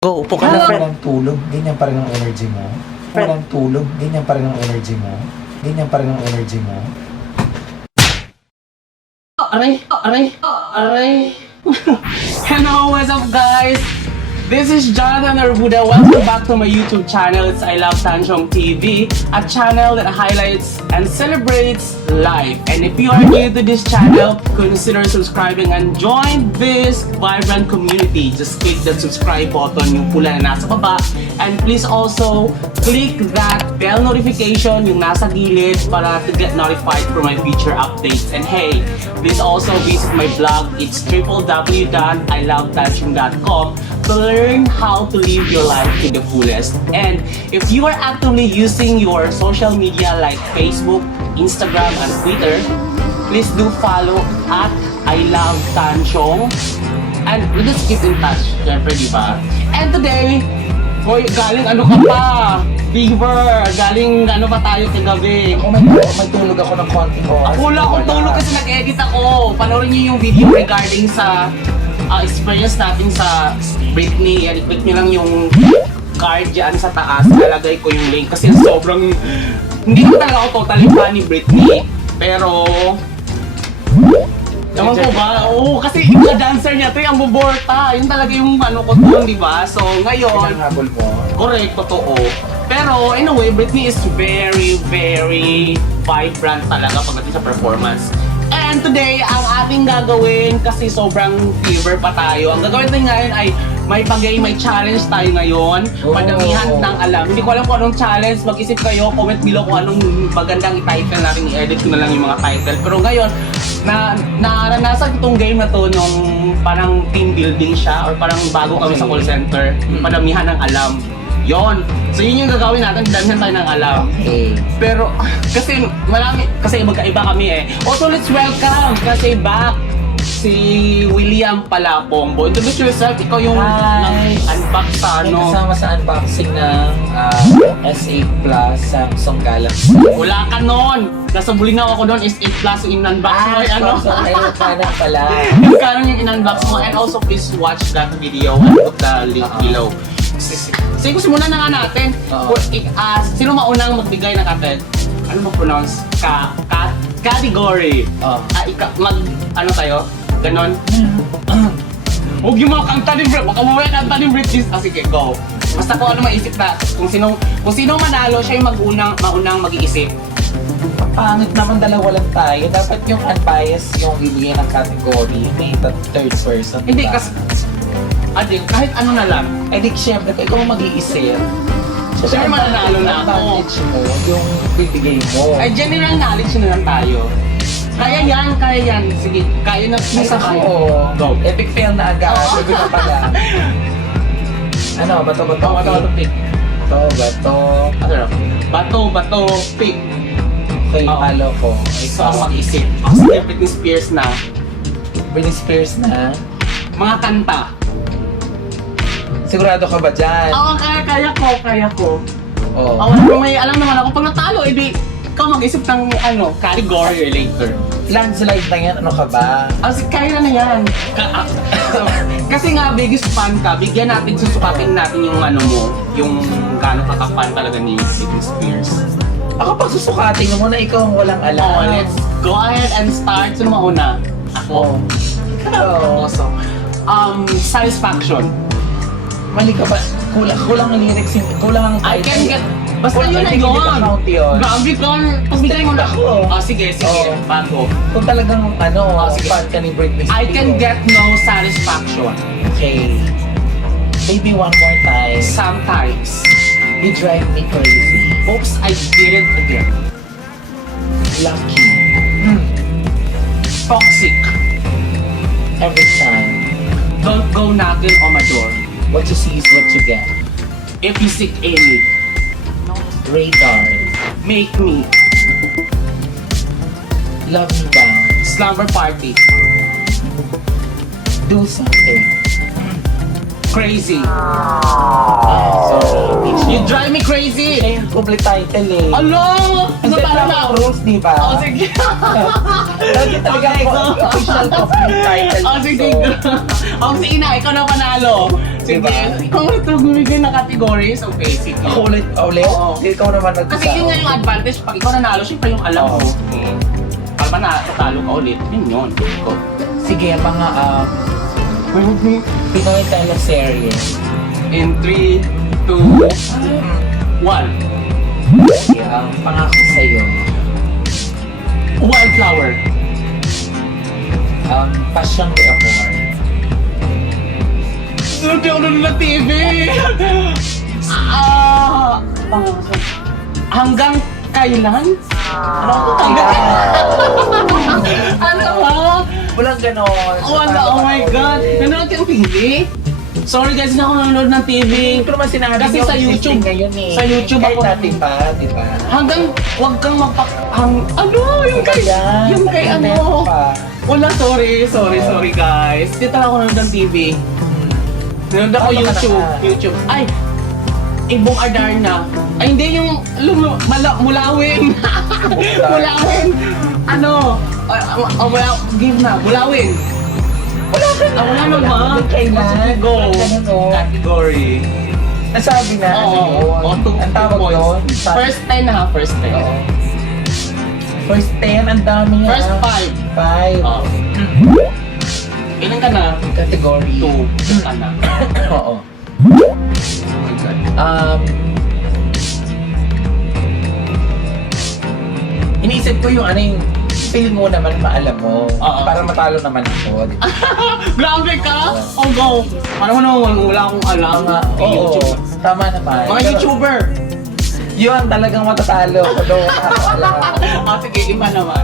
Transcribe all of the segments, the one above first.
Go, upo ka na, friend. Walang tulog, ganyan pa rin ang energy mo. Walang tulog, ganyan pa rin ang energy mo. Ganyan pa rin ang energy mo. Aray. Hello, what's up guys? This is Jonathan Arbuda. Welcome back to my YouTube channel. It's I Love Tanchong TV, a channel that highlights and celebrates life. And if you are new to this channel, consider subscribing and join this vibrant community. Just click that subscribe button, yung pula na nasa baba. And please also click that bell notification, yung nasa gilid, para to get notified for my future updates. And hey, please also visit my blog. It's www.ilovetanchong.com to learn how to live your life to the fullest. And if you are actively using your social media like Facebook, Instagram, and Twitter, please do follow at I Love Tanchong. And we just keep in touch, syempre, di ba? And today, hoy, galing ano ka pa? Fever! Galing ano pa tayo kagabi? May tulog ako ng konting oras. Ako wala akong tulog kasi nag-edit ako. Panoorin niyo yung video regarding sa experience natin sa Britney. Yan, i-click nyo lang yung card dyan sa taas. Lalagay ko yung link kasi sobrang... Hindi ko talaga ako totally fan ni Britney. Pero... Ewan ko ba? Oo, kasi yung dancer niya, ito yung buborta. Yun talaga yung ano ko doon, di ba? So, ngayon... Pinanghabol mo. Correct, totoo. Pero, in a way, Britney is very, very vibrant talaga pagdating sa performance. And today, ang ating gagawin, kasi sobrang fever pa tayo, ang gagawin natin ngayon ay may pag-game, may challenge tayo ngayon. Madamihan ng alam. Hindi ko alam kung anong challenge. Mag-isip kayo, comment below kung anong magandang i-title natin. I-edit ko na lang yung mga title. Pero ngayon, naranasan itong game na to nung parang team building siya or parang bago kami sa call center. Madamihan ng alam. Yon. So yun yung gagawin natin, damihan tayo ng alam. Okay. Pero kasi marami, kasi magkaiba kami eh. Also, let's welcome kasi back si William Palapombo. Introduce yourself, ikaw yung nag-unbox sa May ano. kasama sa unboxing ng S8 Plus Samsung Galaxy. Wala ka nun! Nasa Bulinaw ako doon, is 8 plus yung in-unbox mo. Ano? So, ayun ka na pala. Yung kanon yung in-unbox mo. And also, please watch that video and put the link below. Sige, simulan na nga natin. Sino maunang magbigay ng content? Ano ma-pronounce? Category. Ano tayo? Ganon? Huwag yung mga kanta ni Brit. Baka mamaya kanta ni Brit. Sige, go. Basta kung ano maisip na. Kung sino manalo, siya yung maunang mag-iisip. Pangit naman, dalawa lang tayo. Dapat yung unbiased yung ibigay ng category. May third person. Hindi, diba? kasi... Adi, kahit ano na lang. Eh di siyempre, kung ikaw mag-iisip, Siyempre mananalo na ako. advantage mo, yung bibigay mo. Ay, general knowledge na lang tayo. Kaya yan. Sige, kaya na Ay, sa ako, Go. epic fail na agad. Sabi na pala. Ano, bato, pick. Bato, pick. Okay, Oo. halo ko. So, ang mag-isip. Ako si Britney Spears na. Britney Spears na. Mga kanta. Sigurado ka ba dyan? Oo, kaya ko. Oo. May alam naman ako. Pag natalo, edi, ikaw mag-isip ng category later. Landslide na yan, ano ka ba? Kaya na yan. Kasi nga, biggest fan ka, bigyan natin, susukatin natin yung yung gaano ka-fan talaga ni Britney Spears. Ako pag susukatin mo na ikaw ang walang alam. Oh, let's go ahead and start. Sino mauna? Ako. Oo. Awesome. Satisfaction. Mali ka ba? Kulang ang lyrics yun. Kulang ang I can get... Basta Kulang yun na hindi yun. ka count yun. Grabe ka. Tapos bigay mo na. Ako. Sige. Oo. Bago. Kung talagang sige. fan ka ni Britney Spears. I can get no satisfaction. Okay. Maybe one more time. Sometimes. You drive me crazy. Oops, I did it again. Lucky. Toxic. Every time. Don't go knocking on my door. What you see is what you get. If you seek any, Radar. make me. Love me down. Slumber party. Do something. Crazy. So, You You drive me crazy! Siya yung complete title eh. Ano? Ang set para ng rules, di ba? Oh, sige. Lagi talaga Okay, ako go. official complete title. Oh, sige. So, Oh, sige na, ikaw na panalo. Sige, Diba? ikaw na ito gumigay na categories. Okay, sige. ako ulit. Oo. Ikaw naman Kasi yun nga yung advantage. Pag ikaw nanalo, syempre yung alam mo. Oo. Para ba natalo ka ulit? Yun yun. Go. Sige, mga Pinoy teleserye. In 3, 2, 1. Sige, ang pangako sa'yo. Wildflower. Passion de Amor. Hindi ako nanonood ng TV. Hanggang kailan? Ano ba? Walang ganon. Oh my God! Nanonood ka ng TV? Sorry guys, hindi ako nanonood ng TV. Hindi ko naman sinabi Kasi yung sa existing YouTube, ngayon eh. sa YouTube Kahit ako- dati pa, di ba? Hanggang wag kang ano? Yung kay... Yung kay ano? Pa. Wala, sorry guys. Dito lang ako nanonood ng TV. Nanonood ako Ano ka YouTube. na? YouTube. Ay! Ibong Adarna. Ay, hindi yung Mulawin. Mulawin. Ano? Give na. Mulawin. Wala ka na. Wala naman. Kailan? Go. Walang ganon. Category. Nasabi na. Oo. Ang tawag doon. First 10 na ha. First 10. Oo. First 10, ang dami yan. First 5. 5. Oh. Ilan ka na? Category. 2 ka na. Oo. Oh my God. Iniisip ko yung ano yung feeling mo naman maalam mo. Oo. Para matalo naman ako. Di ba? Grabe ka! Oh, go! Ano mo naman, wala akong alam. Oo. YouTube. Tama naman. Mga Pero YouTuber! Yun talagang matatalo. Although, alam. Sige, iba naman.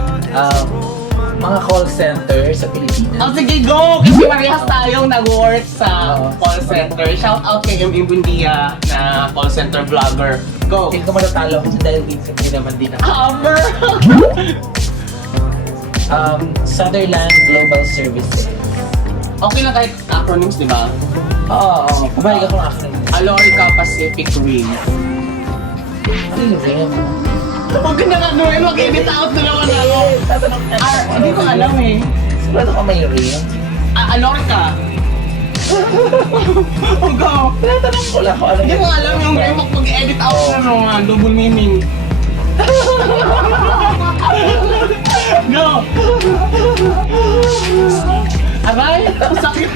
Mga call center sa Pilipinas. Sige, go! Kasi parehas tayong nag-work sa Oo. call center. Shout out kay M. Bundia na call center vlogger. Go! Hindi ko matatalo kasi dahil hindi naman din ako. Cover! Sutherland Global Services. Okay lang kahit acronyms, di ba? Oo. Kumalik ako ng acronym. Alorica Pacific Rim. Ano yung rim? Huwag ka na gagawin, mag-edit out na naman ako. Tatanong ka. Hindi ko alam eh. Sigurado ka may rim? Alorica. Oh, go! Tinatanong ko lang kung ano Hindi yung mo alam yung mag-edit out na mga double meaning. Go! Aray! Ang sakit!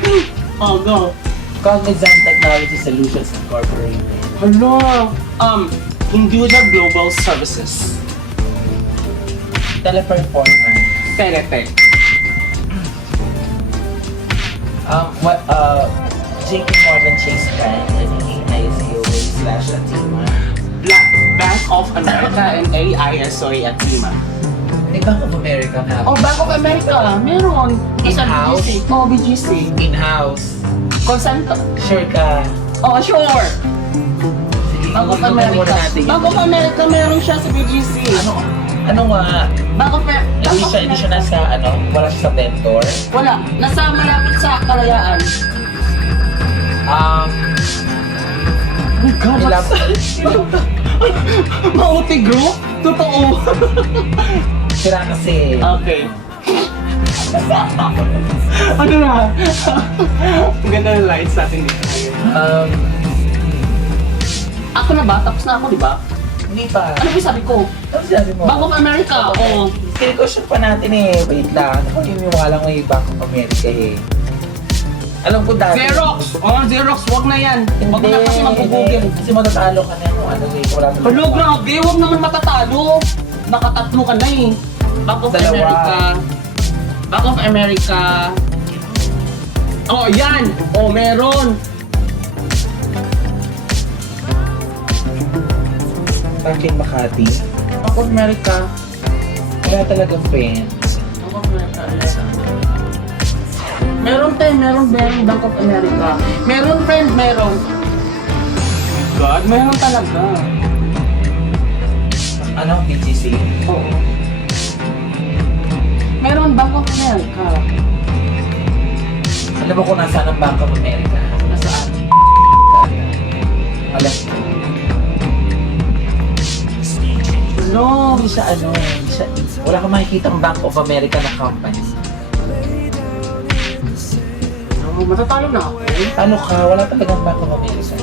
Oh, go! Cognizant Technology Solutions Incorporated. Hello! Induja Global Services. Teleperformance. Teletech. JP Morgan Chase Bank and AISOA/Atima. Bank of America and AISOA at Lima. May Bank of America na. Oh, Bank of America! Meron! Nasa In-house? BGC. Oh, BGC. In-house. Consent. Sure ka? Oh, sure! Sige, Bank of ibubukan muna America. natin yun. Bank of America meron siya sa BGC. Ano nga? Bank of America. Hindi siya nasa wala siya sa vendor. Wala. Nasa malapit sa Kalayaan. Oh my God, Nila- Mauti group? Totoo. Sira kasi. Okay. Ano na? Ang ganda ng lights natin dito ngayon. Ako na ba? Tapos na ako, di ba? Hindi pa. Ano ba sabi ko? Ano sinabi mo? Bank of America. Oo. Kini-question pa natin eh. Wait lang. Ako niniwala ko yung Bank of America eh. Alam ko dati. Xerox! Xerox, wag na yan. Wag na kasi mag-google. Hindi. Kasi matatalo ka na kung ano eh. Wala talaga. Hello, grabe. Huwag naman matatalo. Nakatatlo ka na eh. Bank of Dalawa. America. Bank of America. Oh, yan. Oh, meron. Banking Makati. Bank of America. Wala talaga friend. Bank of America. Meron tayo, meron Bank of America. Meron friend, meron. God, meron talaga. Ano? BGC? Oo. Meron Bank of America. Alam mo kung nasaan ang Bank of America? Nasaan? Alam ko. siya hindi siya, wala kang makikita Bank of America na company. Oh, matatalo na ako. Ano ka, wala talagang Bank of America.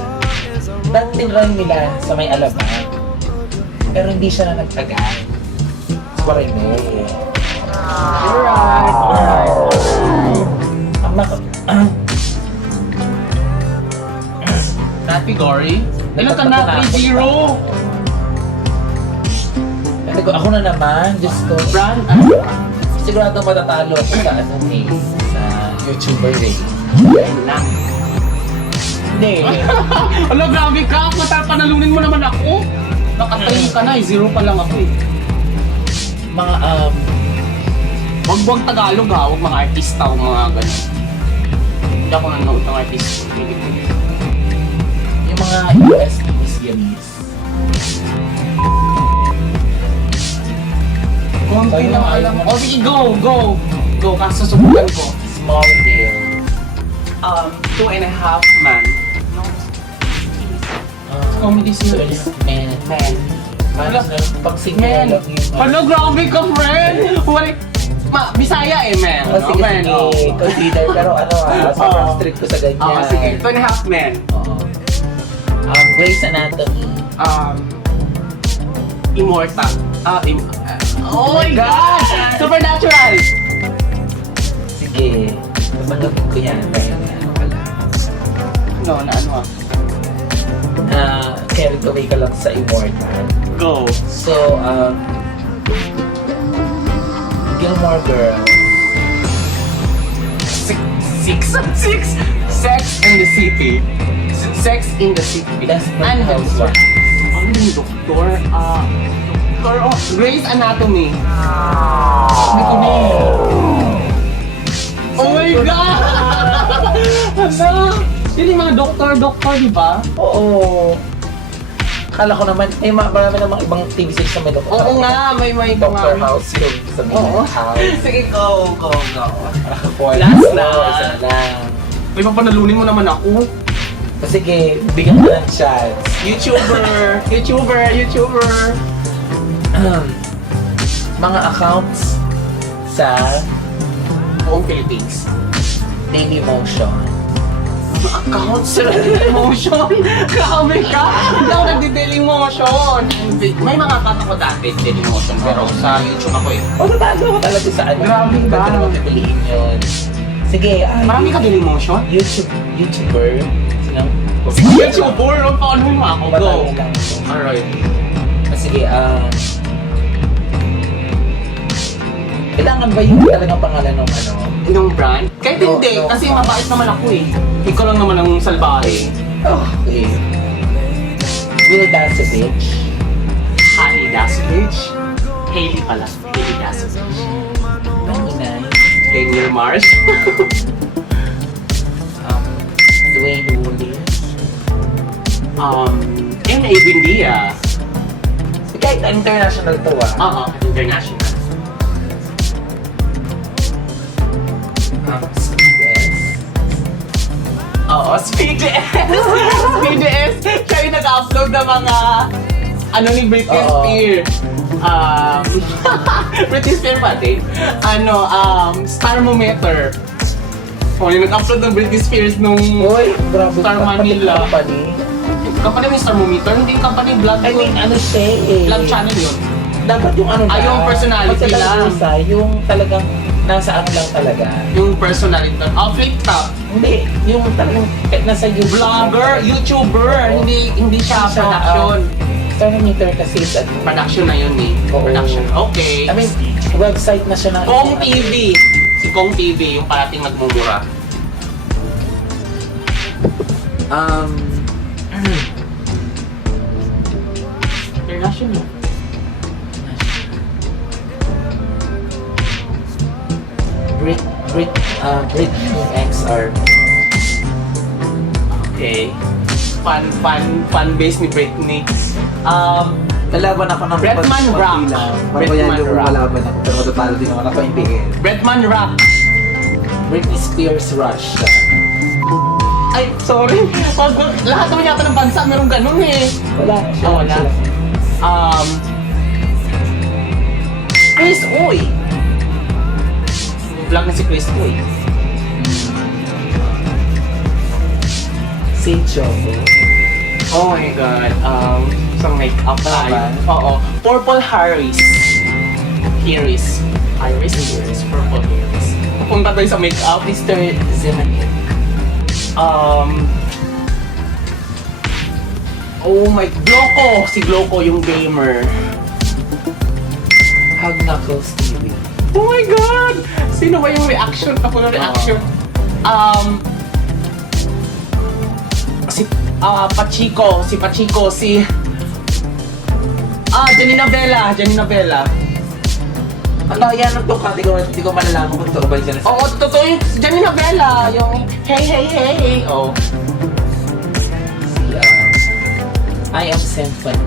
Dating run nila sa may Alabang. Pero hindi siya na nagtagal. What I know. Alright. Category? Ilan ka na? 3-0. Ako na naman, Diyos ko. Brand? Sigurado matatalo ako sa sa YouTuber race. Ayun lang. Hindi. Ala, grabe ka! Panalunin mo naman ako! Naka-train ka na 0 pa lang ako eh. Mga, Wag Tagalog ha, wag mga artista o mga ganun. Hindi ako nanonood ng artista. yung mga US Miss. Konti lang alam mo. O sige, go! Go, kasi susubukan ko. Small deal. 2.5 Man. No? Comedy series. Man. Hala. Pag signal lang yung... Hala, grabe ka, friend! Bisaya eh, man. Sige, Man, sige. oh. Consider. Pero sobrang Oo. strict ko sa ganyan. Oo, sige. 2.5 Men. Oo. Grey's Anatomy. Immortal. Oh my gosh! Supernatural! Sige. Matanggapin ko yan. Kaya ano pala. No, na ano ah. Carried away ka lang sa Immortal. Go. So, Gilmore Girls. Six? Sex in the City. Sex in the City. Desperate And Housewives. ano yung doktor? Grey's Anatomy. Sabi ko na eh. Oh my God! Hala! Yun yung mga doktor, di ba? Oo. Kala ko naman, marami namang ibang TV series sa may Dr. Oo nga, may Dr. mga... House yung sa may Oo. house. Sige, go. Last Last na. Isa na lang. May papanalunin mo naman ako. Sige, bigyan ko ng chance. YouTuber. Mga accounts sa Buong Philippines. Daily Motion. Accounts sa Dailymotion? Grabe ka! Hindi ako nagdi-Dailymotion. May mga account ako dati, Dailymotion, pero sa YouTube ako eh. Natalo ko talaga sa ano. Grabe Hindi ba? ko naman pipiliin yun. Sige, Marami ka Dailymotion? YouTuber. Sinang? YouTuber? Paano mo ako? Go! Batalo lang. Alright. Sige, kailangan ba yung talagang pangalan ng ano? Yung brand? Kahit No, hindi, no. kasi mabait naman ako eh. Ikaw lang naman ang salbahe. Okay. Will Dasovich. Hailey Dasovich. Hailey pala. Hailey Dasovich. Nanginay. Daniel Marsh. Dwayne Woolley. M.A. Buendia. Kahit international to Oo, international. Oo, Speedy S. Speedy S. Siya yung nag-upload ng mga ni Britney Oo. Spears. Britney Spears pa din. Starmometer. Oh, yung nag-upload ng Britney Spears nung Uy, grabe. Star Manila. Company. Company may Starmometer, hindi yung company vlog. I mean, ano siya eh. Vlog channel yun. Dapat yung ano lang. yung personality lang. Isa, yung talagang nasa ano lang talaga. Yung personality. Flip top. Hindi, yung talagang nasa YouTube. Vlogger, YouTuber. Hindi siya production. Starmometer kasi is ano. Production na yun eh. Oo. Production. Okay. I mean, website na siya ng... Kong TV. Si Kong TV, yung parating nagmumura. International. Britney XR. Okay. Fan base ni Britney. Lalaban ako ng Bretman Rock. Bago yan yung Rock. lalaban ako. Pero matatalo din naman ako yung bigay. Bretman Rock. Britney Spears Rush. Ay, sorry. Lahat naman yata ng bansa meron ganun eh. Wala. Ah, wala. Chris Uy! Vlog na si Chris Uy. Si Choco. Oh my God. Isang make-up tayo. Tama. Oo. Purple Harris. Harris. Purple Harris. Pupunta tayo sa make-up. Mr. Zemanek. Oh my... Gloco! Si Gloco yung gamer. Hug Knuckles TV. Oh my God! Sino ba yung reaction? Ako na reaction. Si Pachico. Si Pachico. Si... Janina Bella. Ano, yan ang tukha. Hindi ko malalaman kung ito ba yung sinasabi. Oo, totoo yung Janina Bella. Yung hey. Oh. Si, I Am Symphony.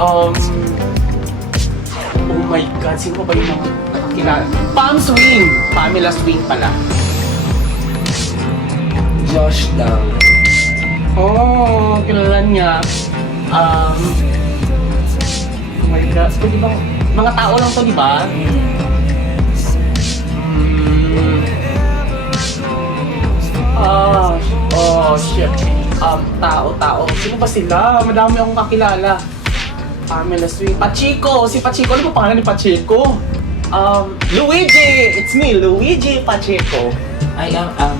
Oh my God, sino ba yung mga nakakilala? Pam Swing! Pamela Swing pala. Josh Dowd. Oh, kilala niya. Oh my God, so, di ba? Mga tao lang to, di ba? Oh shit. Tao. Sino ba sila? Madami akong kakilala. Pamela Swing. Pachico! Si Pachico. Ano ba pangalan ni Pachico? Luigi! It's me, Luigi Pachico. I am,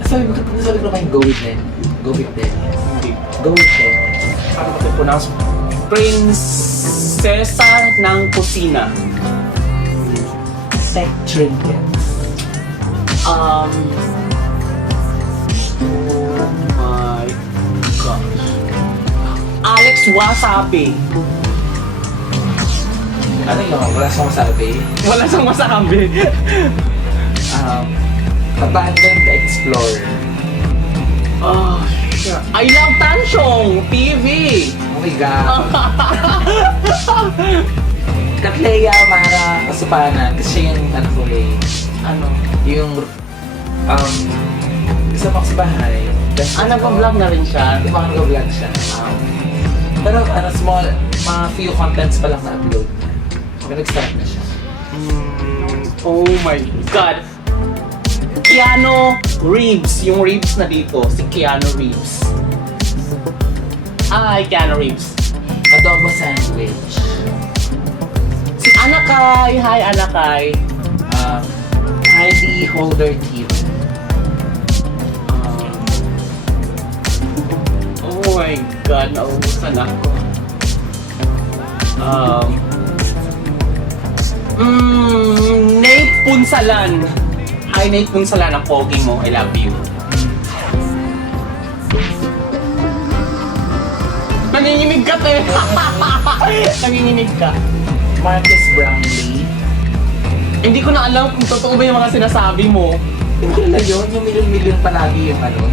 nasabi ko kayo, go with them. Go with them. Paano ba ito pronounce? Prinsesa ng Kusina. Tech Trinkets. Oh my gosh. Alex Wasabi. Ano yun? Wala siyang masabi. Wala siyang masabi. Abandoned Explorer. Oh, shit. I love Tansyong TV. Oh my God. Katlea Mara Kasupanan. Kasi siya yung, ano ko eh, Ano? yung, isa pa sa bahay. Nag-vlog na rin siya. Di ba nag-vlog siya? Pero small, mga few contents pa lang na-upload niya. Nag-start na siya. Oh my God. Keanu Reeves. Yung Reeves na dito. Si Keanu Reeves. Keanu Reeves. Adobo Sandwich. Si Anakay. Hi, Anakay. ID Holder TV. Oh my God. Nauusan ako. Nate Punsalan. Hi, Nate Punsalan. Ang pogi mo. I love you. Nanginginig ka, te. Nanginginig ka. Marcus Brownlee. Hindi ko na alam kung totoo ba yung mga sinasabi mo. Hindi na yun, yung milyon-milyon palagi yung ano,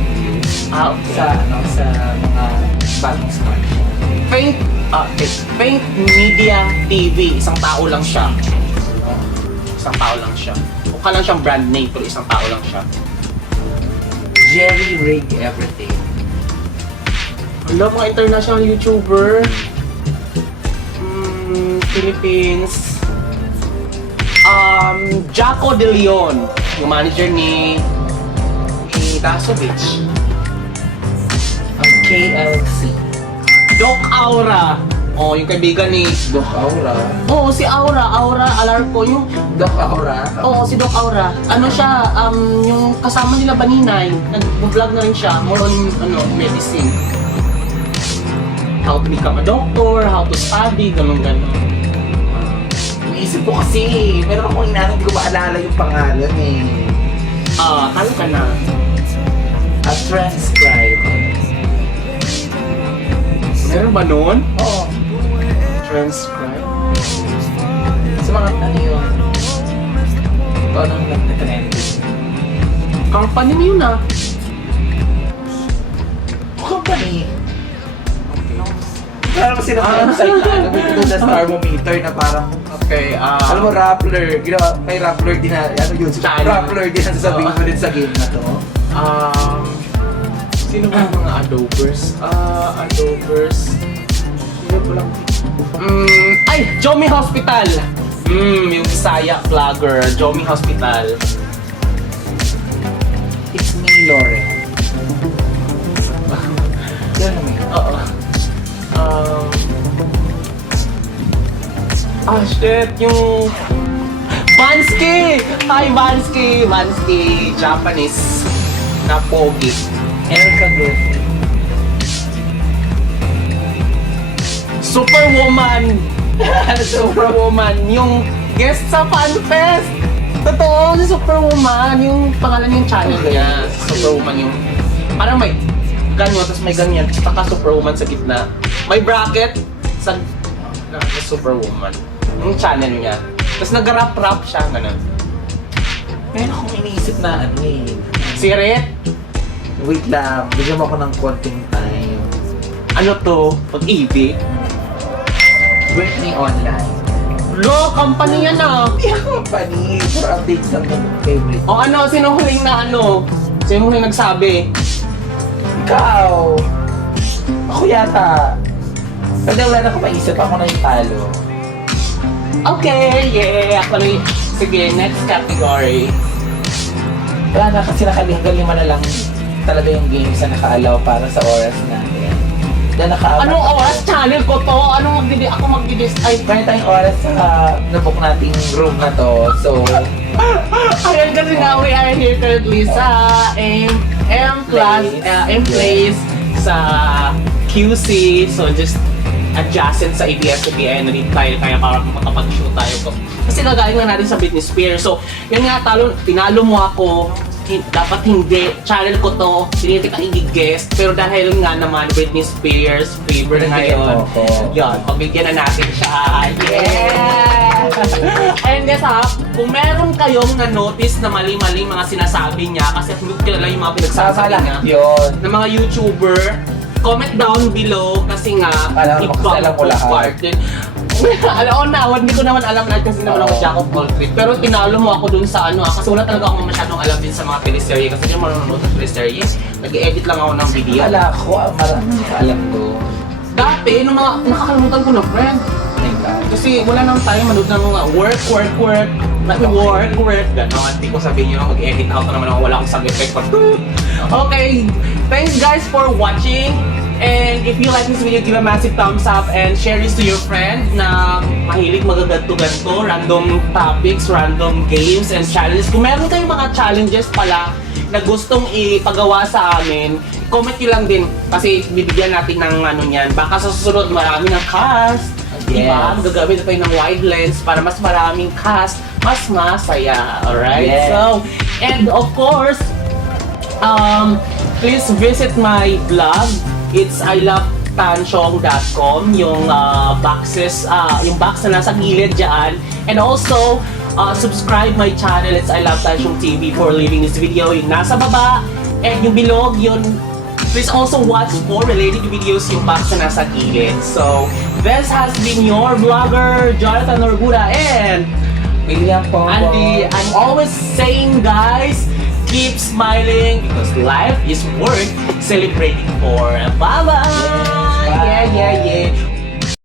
Okay. sa mga bagong smartphone. Paint Media TV. Isang tao lang siya. Mukha lang siyang brand name, pero isang tao lang siya. Jerry Rig Everything. Alam, mga international YouTuber. Philippines. Jaco De Leon. Yung manager ni Tasovich. Ang KLC. Doc Aura. Yung kaibigan ni... Doc Aura. Si Aura Alarco. Yung... Doc Aura. si Doc Aura. Ano siya, yung kasama nila Baninay, nag-vlog na rin siya, more on, medicine. How to become a doctor, how to study, ganun. Iniisip ko kasi, meron akong inanong, hindi ko maalala yung pangalan eh. Talo ka na. A transcribe. Meron ba nun? Oo. Transcribe? Sa mga ano yun. Ito nang nagtatrending. Company mo yun Company. Kaya naman sila parang site na ano, may tutulad na thermometer na parang, Okay, alam mo, Rappler, ginawa, may Rappler din na, ano yun, Channel. Rappler din ang sasabihin mo din sa game na to. Sino ba yung mga Adobers? Adobers. Sino ko lang Jomi Hospital. Yung Bisaya vlogger, Jomi Hospital. It's me, Lauren. Yan naman. Oo. Shit, yung Vansky! Hi, Vansky! Vansky, Japanese na pogi. Erica Griffin. Superwoman! Superwoman, yung guest sa FanFest! Totoo, si Superwoman, yung pangalan yung channel niya. Superwoman yung, parang may ganyan, tapos may ganyan, saka Superwoman sa gitna. May bracket sa Superwoman. Yung channel niya. Tapos nag-rap-rap siya, gano'n. Meron akong iniisip na ano eh. Si Ret, Wait lang, bigyan mo ako ng konting time. ano to? Pag-ibig? Britney Online. Lo, company yan ah! Hindi ako company for updates ng mga favorite. O ano, sino huling na ano? Sino huling nagsabi? Ikaw! Ako yata. Kasi wala na ko maisip, ako na yung talo. Okay, yeah! Ako na sige, next category. Wala na kasi nakalima na lang talaga yung games na naka-allow para sa oras natin. Dahil naka-allow. Anong oras? Channel ko to? Anong ako magdi-decide? Kaya tayong oras sa nabook nating room na to. So, Ayan kasi nga, we are here currently sa M Place sa QC. So just adjacent sa ABS-CBN, nandito tayo kaya para makapag-shoot tayo. Kasi nagaling na natin sa Britney Spears. So, yun nga, tinalo mo ako. Dapat hindi. Channel ko to. Hindi kita i-guest. Pero dahil nga naman, Britney Spears, favorite ngayon. Yun, pagbigyan na natin siya. Yeah! And guys kung meron kayong na-notice na mali-mali mga sinasabi niya, kasi hindi ko kilala yung mga pinagsasabi niya, yun. ng mga YouTuber, comment down below kasi nga Alam mo, kasi alam ko lahat. Hindi ko naman alam lahat kasi naman ako jack of all trades. Pero tinalo mo ako dun sa ano kasi wala talaga akong masyadong alam din sa mga teleserye kasi yung manonood ng teleserye, nag-edit lang ako ng video. Wala ko, maraming alam ko. Dati, nung mga nakakalimutan ko na friend. Kasi wala nang tayo manood ng mga work, gano'n. Hindi ko sabihin nyo mag-edit ako naman ako, wala akong sound effect pa. Okay, thanks guys for watching. And if you like this video, give a massive thumbs up and share this to your friend na mahilig magaganto-ganto, random topics, random games and challenges. Kung meron kayong mga challenges pala na gustong ipagawa sa amin, comment nyo lang din kasi bibigyan natin ng ano niyan. Baka sa susunod marami ng cast. Yes. Diba? Gagamit tayo ng wide lens para mas maraming cast, mas masaya. Alright? Yes. So, and of course, please visit my blog. It's ilovetanchong.com. Yung boxes, yung box na nasa gilid dyan. And also, subscribe my channel. It's I Love Tanchong TV for leaving this video. Yung nasa baba. And yung bilog, yun. Please also watch more related videos yung box na nasa gilid. So, this has been your vlogger, Jonathan Orgura, and William po. Andy. I'm always saying, guys, keep smiling because life is worth celebrating for. Bye-bye! Yes, bye. Yeah.